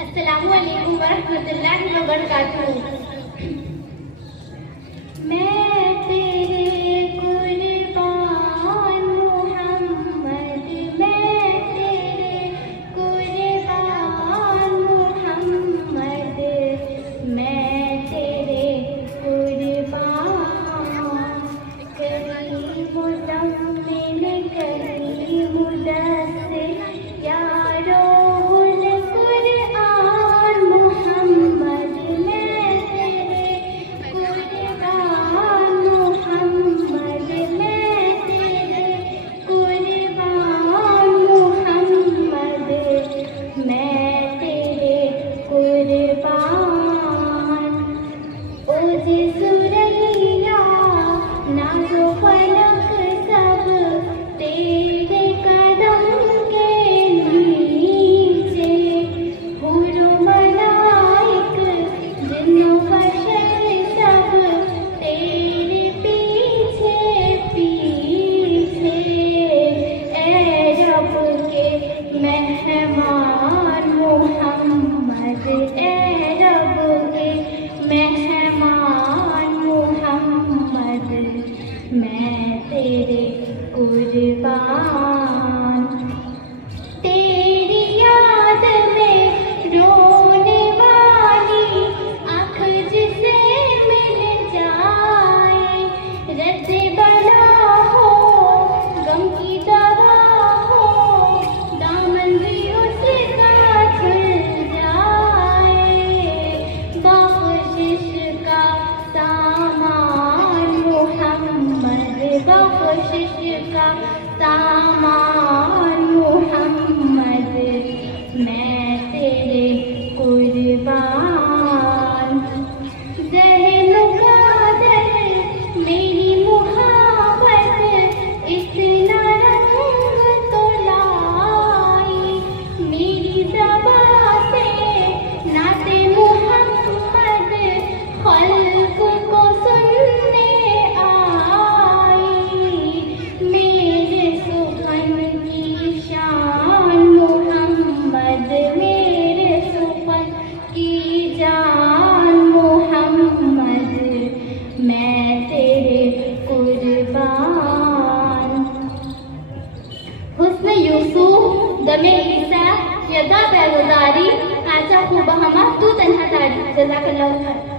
अस्सलामुअलैकुम वरहमतुल्लाहि वबरकातुहू। मैं तेरे कुर्बान मोहम्मद, मैं तेरे कुर्बान मोहम्मद, मैं तेरे कुर्बान। करीम मुज़म्मिल करीम मुदस्सिर यारो मेहमान मोहम्मद, ए रब के मेहमान मोहम्मद, मैं तेरे कुर्बान। तेरी याद में रोने वाली आँख जिसे मिल जाए, रद्द बला हो गम की दवा हो, दामन भी उसका खुल जाए। बख्शिश का सामान मोहम्मद, बख्शिश का सामान मोहम्मद, मैं तेरे कुर्बान। ज़हन कादर मेरी मुहाबत इतना रंग तो लाई, मेरी ज़बां से नाते मुहम्मद खल्क़ को सुनने आई। मेरे सुखन की शान मोहम्मद, मेरे सुखन की जान मोहम्मद, मैं तेरे कुर्बान। हुस्न यूसुफ दमे ईसा यदा बेगुजारी, आजा खूब हमा तू तन्हा तारी। जज़ाकल्लाहु खैर।